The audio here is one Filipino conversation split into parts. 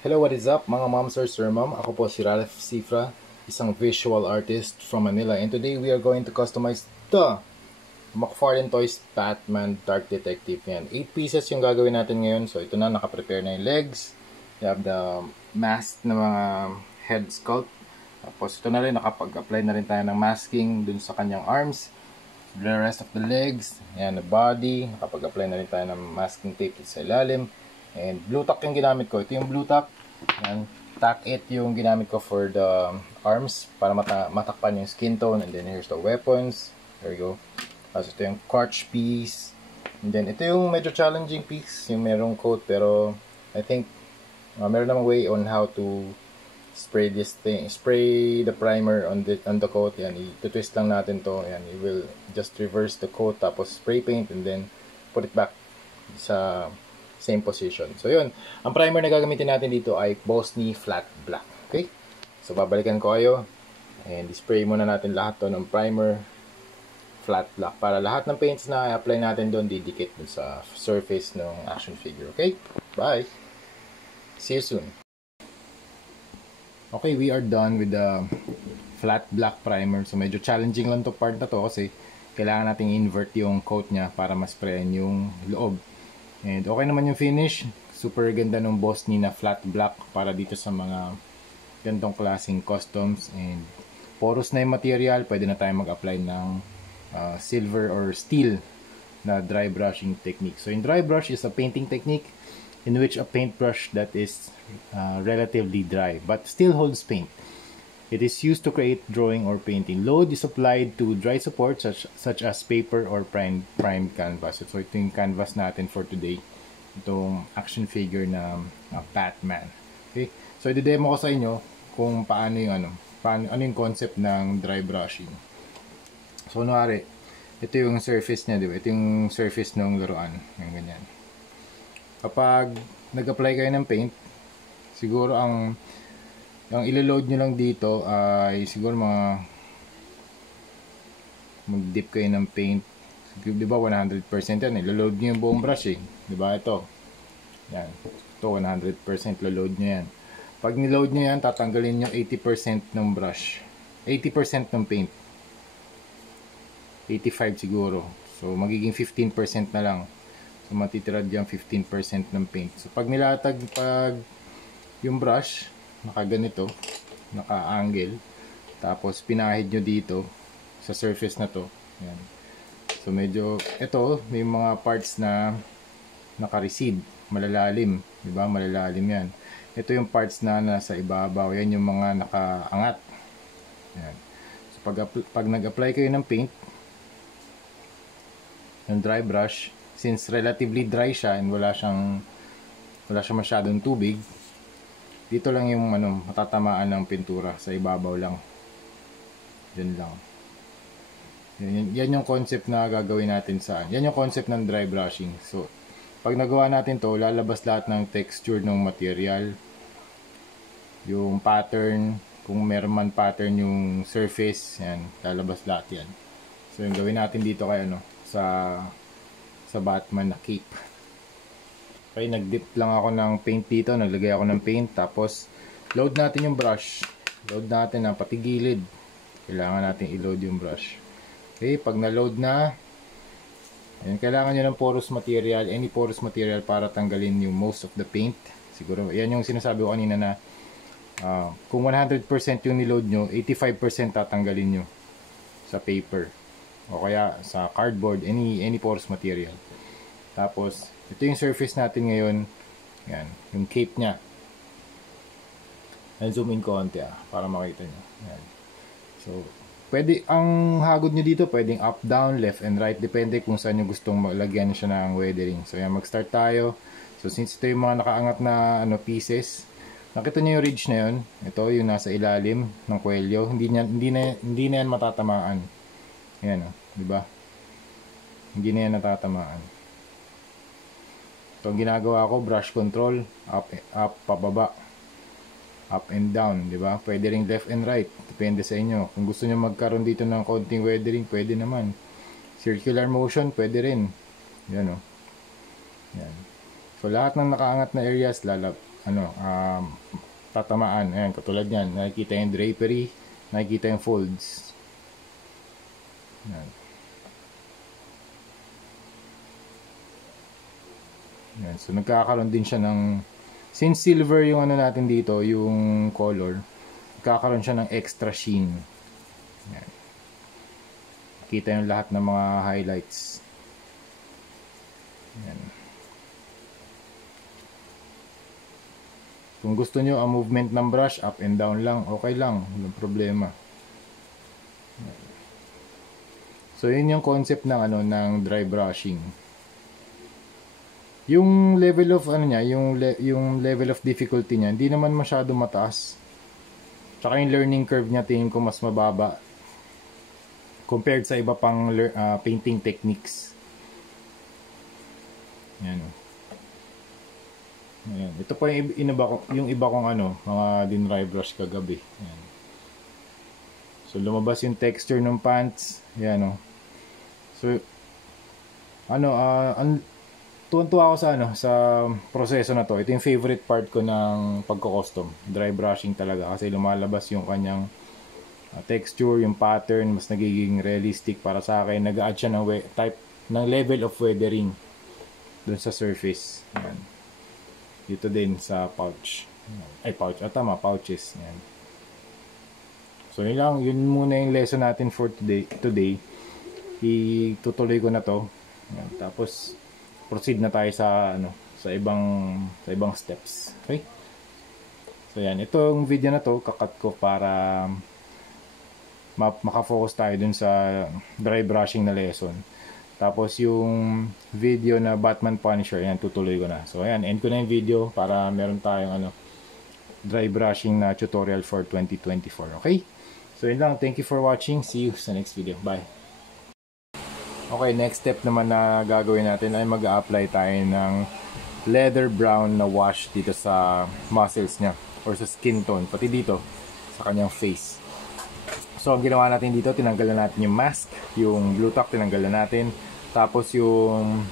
Hello, what is up mga moms or sir mom? Ako po si Ralph Cifra, isang visual artist from Manila, and today we are going to customize the McFarlane Toys Batman Dark Detective. Yan, 8 pieces yung gagawin natin ngayon. So ito na, naka-prepare na yung legs. We have the mask na mga head sculpt. Tapos ito na rin, nakapag-apply na rin tayo ng masking dun sa kanyang arms. The rest of the legs, yan, the body, nakapag-apply na rin tayo ng masking tape sa ilalim. And blue tack yung ginamit ko. Ito yung blue tack. Yan. Tack 8 yung ginamit ko for the arms para matakpan yung skin tone. And then here's the weapons. There we go. Tapos ito yung crotch piece. And then ito yung medyo challenging piece. Yung merong coat. Pero I think meron namang way on how to spray this thing. Spray the primer on the coat. Yan. I-twist lang natin to. Yan. You will just reverse the coat. Tapos spray paint. And then put it back sa same position. So yun, ang primer na gagamitin natin dito ay Bosney Flat Black. Okay? So babalikan ko kayo and spray muna natin lahat to ng primer flat black para lahat ng paints na i-apply natin doon didikit dun sa surface ng action figure. Okay? Bye! See you soon! Okay, we are done with the flat black primer. So medyo challenging lang to part na to kasi kailangan nating invert yung coat niya para ma-sprayan yung loob. And okay naman yung finish. Super ganda ng Bosney na flat black para dito sa mga gantong klaseng customs. And porous na yung material. Pwede na tayo mag-apply ng silver or steel na dry brushing technique. So in dry brush is a painting technique in which a paintbrush that is relatively dry but still holds paint. It is used to create drawing or painting. Load is applied to dry supports such as paper or primed canvas. So ito yung canvas natin for today. Itong action figure na Batman. Okay? So i-demo ko sa inyo kung paano yung ano yung concept ng dry brushing. So kunwari, ito yung surface niya, di ba? Ito yung surface ng laruan. Yung ganyan. Kapag nag-apply kayo ng paint, siguro ang ilo-load nyo lang dito ay siguro mag-dip kayo ng paint. Di ba 100% yan? Ilo-load nyo yung buong brush eh. Di ba ito? Yan. Ito 100% lo-load nyo yan. Pag niload nyo yan, tatanggalin nyo 80% ng brush. 80% ng paint. 85 siguro. So magiging 15% na lang. So matitira dyan 15% ng paint. So pag nilatag yung brush, nakaganito, naka-angle, tapos pinahid nyo dito sa surface na to. Yan. So medyo ito may mga parts na naka-recede, malalalim, di ba? Malalalim yan. Ito yung parts na nasa ibabaw, yan yung mga nakaangat. Yan. So pag nag-apply kayo ng paint ng dry brush, since relatively dry siya and wala siyang masyadong tubig, dito lang yung matatamaan ng pintura, sa ibabaw lang. Yan lang. Yan yung concept na gagawin natin yan yung concept ng dry brushing. So pag nagawa natin to, lalabas lahat ng texture ng material, yung pattern, kung meron man pattern yung surface, yan, lalabas lahat yan. So yung gawin natin dito kay sa Batman na cape. Okay, nag-dip lang ako ng paint dito, naglagay ako ng paint, tapos load natin yung brush. Load natin na pati gilid. Kailangan natin i-load yung brush. Okay, pag na-load na, ayan, kailangan nyo ng porous material, any porous material para tanggalin yung most of the paint. Siguro, yan yung sinasabi ko kanina na kung 100% yung niload nyo, 85% tatanggalin nyo sa paper. O kaya sa cardboard, any porous material. Tapos, ito yung surface natin ngayon. Yan, yung cape niya. Zoom in konti para makita nyo. Yan. So, pwede, ang hagod nyo dito, pwedeng up, down, left, and right. Depende kung saan nyo gustong maglagyan siya ng weathering. So, yan, mag-start tayo. So, since ito yung mga nakaangat na pieces, nakita nyo yung ridge na yun. Ito, yung nasa ilalim ng kwelyo. Hindi na yan matatamaan. Yan, di ba? Hindi na yan natatamaan. So, ang ginagawa ko, brush control, up, pababa, up and down, di ba? Pwede ring left and right, depende sa inyo. Kung gusto nyo magkaroon dito ng konting weathering, pwede naman. Circular motion, pwede rin. Yan o. Yan. So lahat ng nakaangat na areas tatamaan. Ayan, katulad yan. Nakikita yung drapery, nakikita yung folds. Ayan. Ayan. So nagkakaroon din siya ng, since silver yung ano natin dito, yung color, nagkakaroon siya ng extra sheen. Ayan. Kita yung lahat ng mga highlights. Ayan. Kung gusto nyo ang movement ng brush, up and down lang, okay lang, walang problema. So yun yung concept ng ng dry brushing. Yung level of yung level of difficulty niya, hindi naman masyado mataas. Tsaka yung learning curve niya, tingin ko mas mababa compared sa iba pang painting techniques. Yan. Ayan. Ito po yung iba kong mga dinry brush kagabi. Ayan. So lumabas yung texture ng pants. Ayan, So tuwan-tuwa ako sa proseso na to. Ito yung favorite part ko ng pagko-custom. Dry brushing talaga kasi lumalabas yung kanyang texture, yung pattern, mas nagiging realistic para sa akin. Nag-add siya ng level of weathering dun sa surface. Ayan. Dito din sa pouch. Pouches. Ayan. So yun muna yung lesson natin for today. Itutuloy ko na to. Ayan. Tapos proceed na tayo sa ibang steps. Okay? So yan, itong video na to kakat ko para makafocus tayo dun sa dry brushing na lesson. Tapos yung video na Batman Punisher, yan, tutuloy ko na. So ayan, end ko na yung video para meron tayong dry brushing na tutorial for 2024. Okay? So yun lang, thank you for watching. See you sa next video. Bye! Okay, next step naman na gagawin natin ay mag-a-apply tayo ng leather brown na wash dito sa muscles niya or sa skin tone, pati dito sa kanyang face. So ang ginawa natin dito, tinanggalan natin yung mask, yung blue tack tinanggalan natin, tapos yung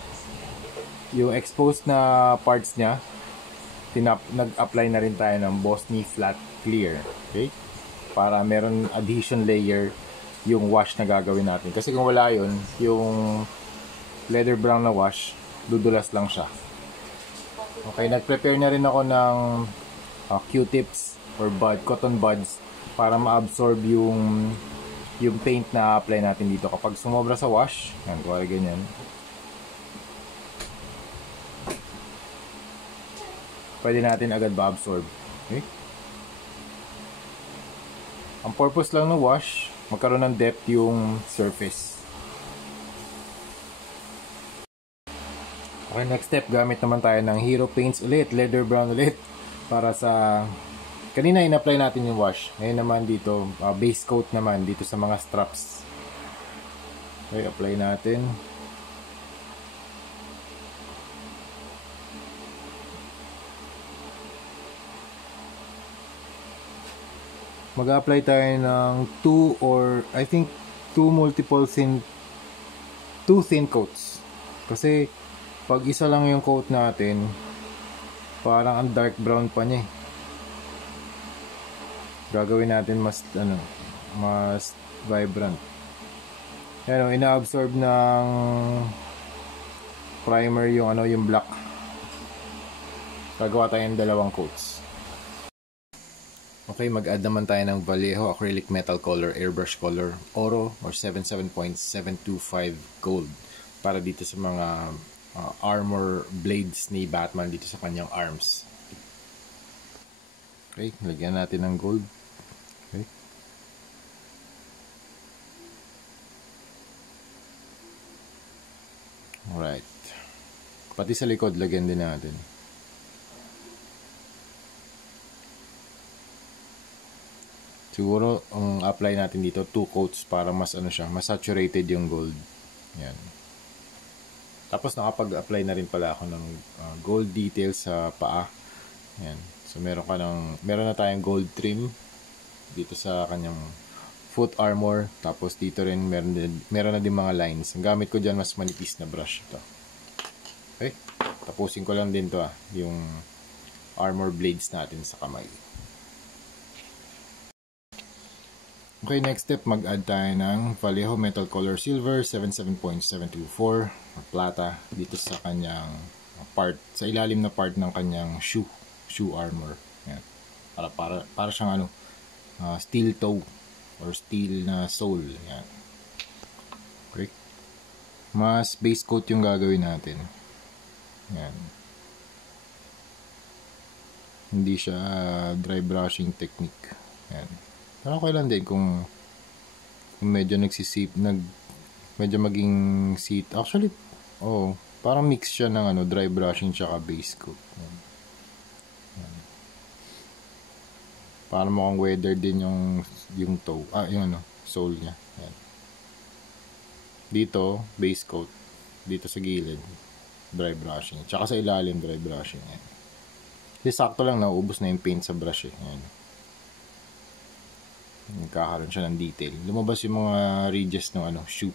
exposed na parts niya, nag-apply na rin tayo ng Bosny Flat Clear. Okay? Para meron adhesion layer yung wash na gagawin natin. Kasi kung wala yun, yung leather brown na wash, dudulas lang siya. Okay, nag-prepare na rin ako ng Q-tips or cotton buds para ma-absorb yung paint na apply natin dito. Kapag sumobra sa wash, yan, kuwari ganyan. Pwede natin agad ma-absorb. Okay? Ang purpose lang ng wash, magkaroon ng depth yung surface. Okay, next step, gamit naman tayo ng Hero Paints ulit, leather brown ulit, para sa kanina in-apply natin yung wash. Ngayon naman dito, base coat naman dito sa mga straps. Okay, apply natin. Mag-apply tayo ng 2 or I think 2 thin coats. Kasi pag isa lang yung coat natin, parang ang dark brown pa niya. Gagawin natin mas vibrant. Yan, ina-absorb ng primer yung black. Gagawa tayo ng dalawang coats. Okay, mag-add naman tayo ng Vallejo Acrylic Metal Color Airbrush Color Oro or 77.725 Gold para dito sa mga armor blades ni Batman dito sa kanyang arms. Okay, lagyan natin ng gold. Okay. Alright. Pati sa likod, lagyan din natin. Siguro, ang apply natin dito, 2 coats para mas mas saturated yung gold. Yan. Tapos nakapag-apply na rin pala ako ng gold details sa paa. Yan. So meron na tayong gold trim dito sa kanyang foot armor. Tapos dito rin meron na din mga lines. Ang gamit ko diyan mas manipis na brush ito. Okay? Tapusin ko lang din to yung armor blades natin sa kamay. Okay, next step, mag-add tayo ng Vallejo Metal Color Silver 77.724 plata dito sa kanyang part, sa ilalim na part ng kanyang shoe armor. Yan. Para siyang steel toe or steel na sole. Yan. Okay. Mas base coat yung gagawin natin. Yan. Hindi siya dry brushing technique. Yan. Pero okay lang din kung medyo medyo maging seat. Actually, parang mix siya ng dry brushing tsaka base coat. Yan. Para mukhang weather din yung toe, yung sole niya. Yan. Dito, base coat. Dito sa gilid, dry brushing. Tsaka sa ilalim, dry brushing. Yan. Kasi sakto lang, nauubos na yung paint sa brush eh. Yan. Nagkakaroon siya ng detail. Lumabas yung mga ridges ng shoe.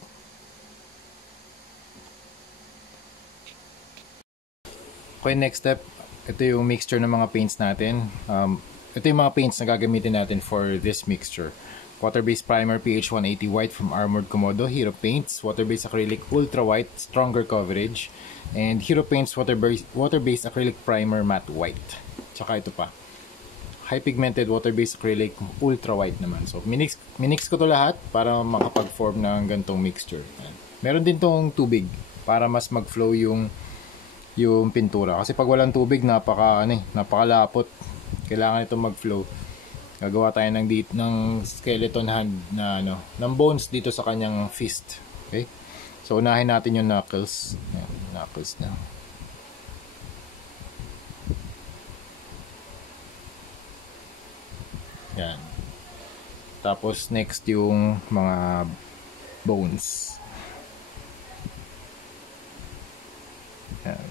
Okay, next step. Ito yung mixture ng mga paints natin. Ito yung mga paints na gagamitin natin for this mixture. Water-based primer PH 180 white from Armored Komodo. Hero Paints water-based acrylic ultra white, stronger coverage. And Hero Paints water-based acrylic primer matte white. Tsaka ito pa, high pigmented water-based acrylic ultra white naman. So minix ko to lahat para makapag-form ng gantong mixture. Meron din tong tubig para mas mag-flow yung pintura. Kasi pag walang tubig, napakalapot. Kailangan ito mag-flow. Gagawa tayo ng skeleton hand ng bones dito sa kanyang fist. Okay? So unahin natin yung knuckles. Ayan, knuckles na. Yan. Tapos next yung mga bones. Yan.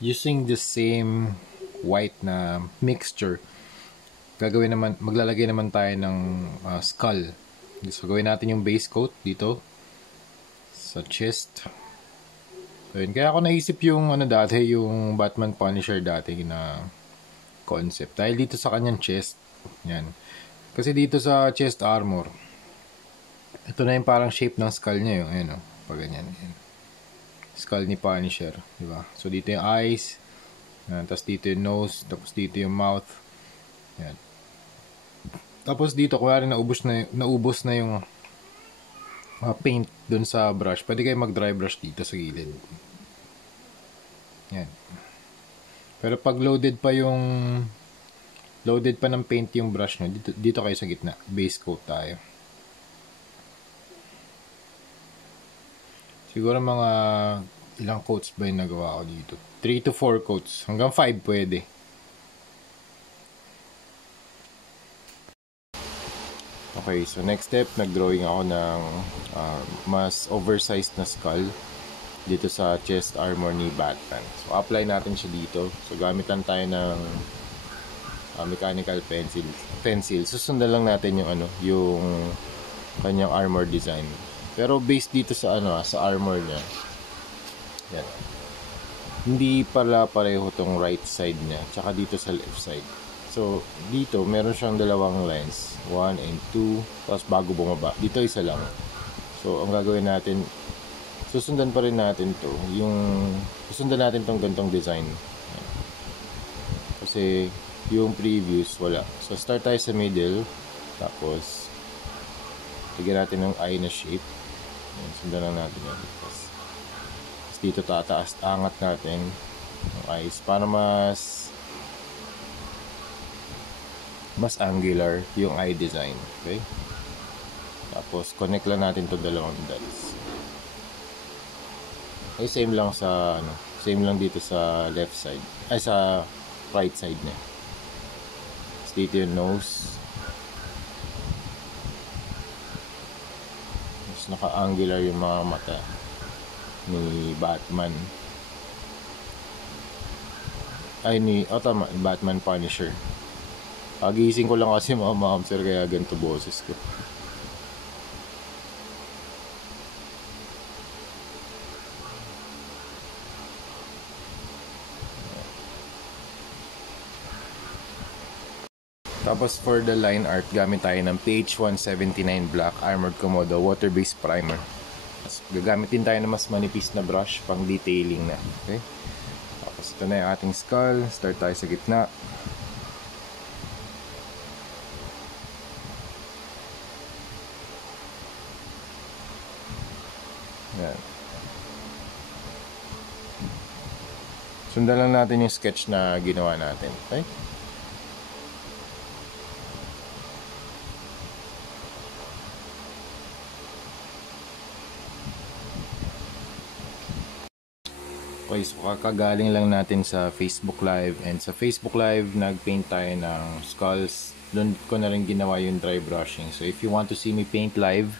Using the same white na mixture, maglalagay naman tayo ng skull. So gawin natin yung base coat dito sa chest. Ayun, kaya ako naisip yung yung Batman Punisher dati na concept. Dahil dito sa kanyang chest, yan. Kasi dito sa chest armor, ito na yung parang shape ng skull niya yung pag ganyan. Yan. Skull ni Punisher, di ba? So dito yung eyes, yan, tapos dito yung nose, tapos dito yung mouth. Yan. Tapos dito, kung naubos na yung paint dun sa brush, pwede kayo mag-dry brush dito sa gilid. Yan. Pero pag loaded pa ng paint yung brush nyo, dito kayo sa gitna. Base coat tayo. Siguro mga ilang coats ba yung nagawa ko dito? 3 to 4 coats. Hanggang 5 pwede. Okay, so next step, nag-drawing ako ng mas oversized na skull dito sa chest armor ni Batman. So, apply natin siya dito. So, gamit lang tayo ng mechanical pencil. Susundan lang natin yung kanyang armor design. Pero based dito sa sa armor niya. Yan. Hindi pala pareho tong right side niya, tsaka dito sa left side. So, dito, meron siyang dalawang lines. 1 and 2. Tapos bago bumaba. Dito isa lang. So, ang gagawin natin, susundan pa rin natin to. Susundan natin tong gantong design. Kasi, yung previous, wala. So, start tayo sa middle. Tapos, lagyan natin ng eye na shape. Sundan lang natin yan. Tapos dito tataas, angat natin yung eyes para mas angular yung eye design. Okay? Tapos connect lang natin to dalawang dots. Okay, same lang dito sa left side. Ay, sa right side niya. Tapos dito yung nose. Mas naka-angular yung mga mata ni Batman. Tama, Batman Punisher. Pagising ko lang kasi mga ma'am sir, kaya ganito boses ko. Tapos for the line art, gamit tayo ng PH179 Black Armored Komodo Water-Based Primer. Tapos gagamit din tayo ng mas manipis na brush pang detailing na. Okay? Tapos ito na yung ating skull. Start tayo sa gitna. Yan. Sundan lang natin yung sketch na ginawa natin. Okay? Okay, so kakagaling lang natin sa Facebook Live, and sa Facebook Live nagpaint tayo ng skulls. Doon ko na rin ginawa yung dry brushing. So if you want to see me paint live,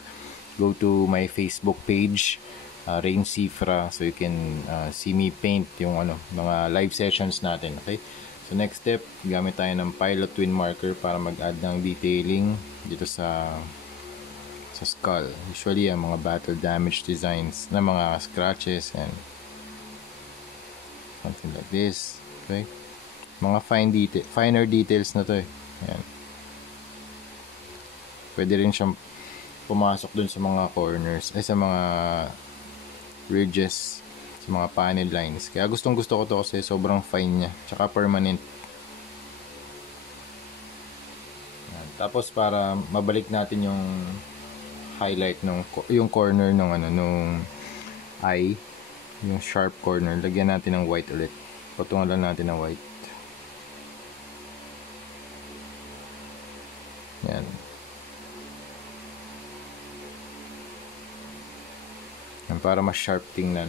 go to my Facebook page, Rain Cifra, so you can see me paint yung mga live sessions natin. Okay, so next step, gamit tayo ng Pilot Twin Marker para mag-add ng detailing dito sa skull. Usually mga battle damage designs na mga scratches and something like this. Okay, mga finer details na to eh. Ayan. Pwede rin siyang pumasok dun sa mga corners, sa mga ridges, sa mga panel lines. Kaya gustong gusto ko to kasi sobrang fine niya, tsaka permanent. Ayan. Tapos para mabalik natin yung highlight yung corner nung eye, yung sharp corner, lagyan natin ng white ulit. Patungan lang natin ng white. Yan. Yan, para mas sharp tingnan.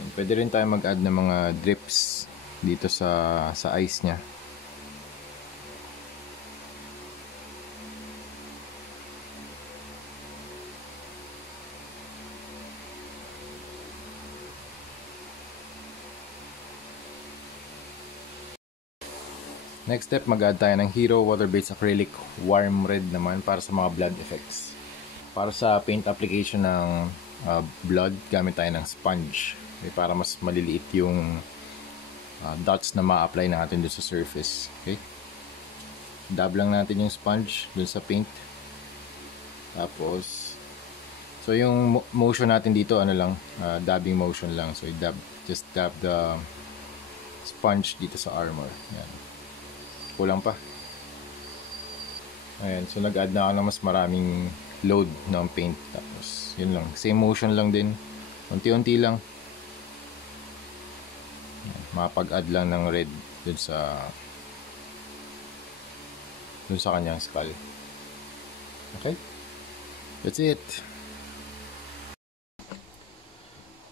Yan. Pwede rin tayo mag-add ng mga drips dito sa eyes niya. Next step, mag-add tayo ng Hero Water-Based Acrylic Warm Red naman para sa mga blood effects. Para sa paint application ng blood, gamit tayo ng sponge. Okay, para mas maliliit yung dots na ma-apply natin dun sa surface. Okay? Dab lang natin yung sponge dun sa paint. Tapos, so yung motion natin dito, dabbing motion lang. So, just dab the sponge dito sa armor. Yan. Kulang pa. Ayan, so nag-add na ako ng mas maraming load ng paint. Tapos, yun lang. Same motion lang din. Unti-unti lang. Mapag-add lang ng red dun sa kanyang skull. Okay? That's it.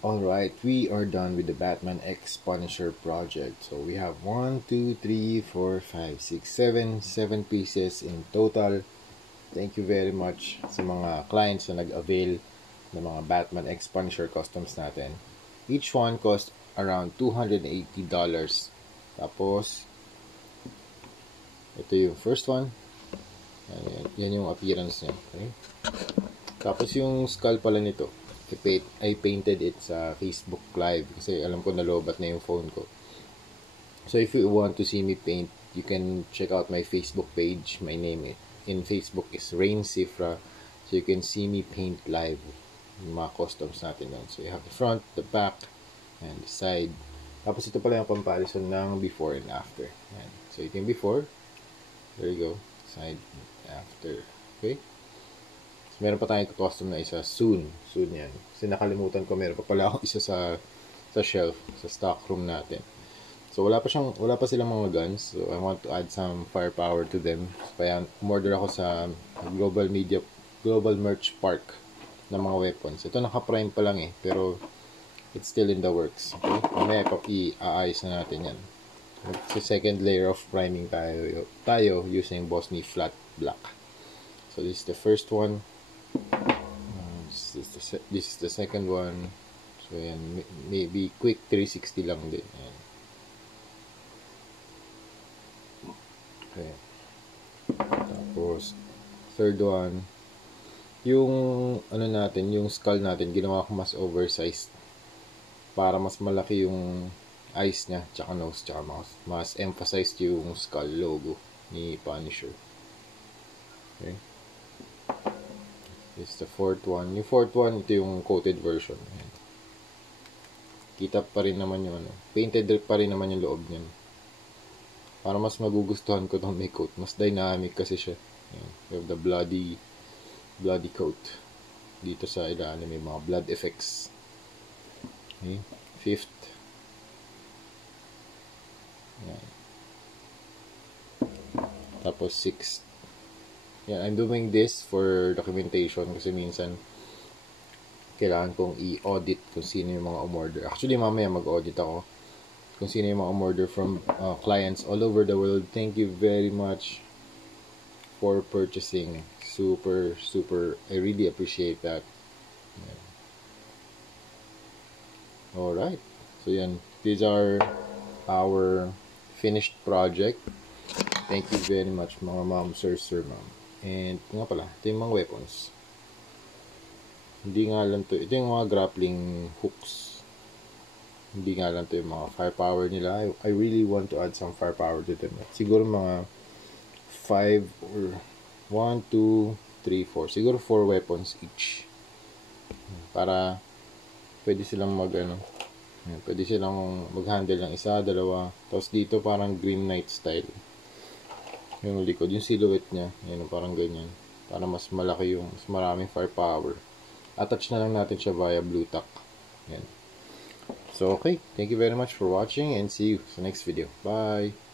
Alright, we are done with the Batman X Punisher project. So we have 1, 2, 3, 4, 5, 6, 7 pieces in total. Thank you very much sa mga clients na nag-avail ng mga Batman X Punisher customs natin. Each one cost around $280. Tapos, ito yung first one. Yan yung appearance niya. Okay? Tapos yung skull pala nito, I painted it sa Facebook Live kasi alam ko nalobat na yung phone ko. So if you want to see me paint, you can check out my Facebook page. My name in Facebook is Rain Cifra. So you can see me paint live yung mga customs natin yan. So you have the front, the back, and the side. Tapos ito pala yung comparison ng before and after. Yan. So ito yung before. There you go. Side, after. Okay? Meron pa tayong custom na isa soon yan. Kasi nakalimutan ko, meron pa pala ako isa sa shelf, sa stock room natin. So wala pa silang mga guns. So I want to add some firepower to them. So, kaya umorder ako sa Global Merch Park ng mga weapons. Ito naka-prime pa lang pero it's still in the works. Okay? Mamaya i-aayos na natin yan. So second layer of priming tayo using Bosnia Flat Black. So this is the first one. This is the second one. So yan, maybe quick 360 lang din. Ayan. Okay. Tapos, third one, yung ano natin, yung skull natin, ginawa ko mas oversized para mas malaki yung eyes niya, tsaka nose, tsaka mouth. Mas emphasized yung skull logo ni Punisher. Okay. This is the fourth one. Yung fourth one, ito yung coated version. Ayan. Kita pa rin naman yung ano, painted pa rin naman yung loob niyan. Para mas magugustuhan ko itong may coat. Mas dynamic kasi siya. Ayan. We have the bloody coat. Dito sa ilalim may mga blood effects. Okay. Fifth. Ayan. Tapos sixth. Yan, I'm doing this for documentation kasi minsan kailangan kong i-audit kung sino yung mga umorder. Actually, mamaya mag-audit ako kung sino yung mga umorder from clients all over the world. Thank you very much for purchasing. Super, I really appreciate that. Yan. Alright. So, yan. These are our finished project. Thank you very much, mga ma'am, sir, ma'am. And, nga pala, ito yung mga weapons. Hindi nga lang to. Ito yung mga grappling hooks. Hindi nga lang to yung mga firepower nila. I really want to add some firepower to them. Siguro mga 5 or 1, 2, 3, 4. Siguro 4 weapons each. Para pwede silang pwede silang mag-handle ng isa, dalawa. Tapos dito parang Green Knight style. Yung likod, yung silhouette niya. Yan, parang ganyan. Para mas malaki yung, mas maraming firepower. Attach na lang natin siya via blue tack. Yan. So, okay. Thank you very much for watching and see you sa next video. Bye!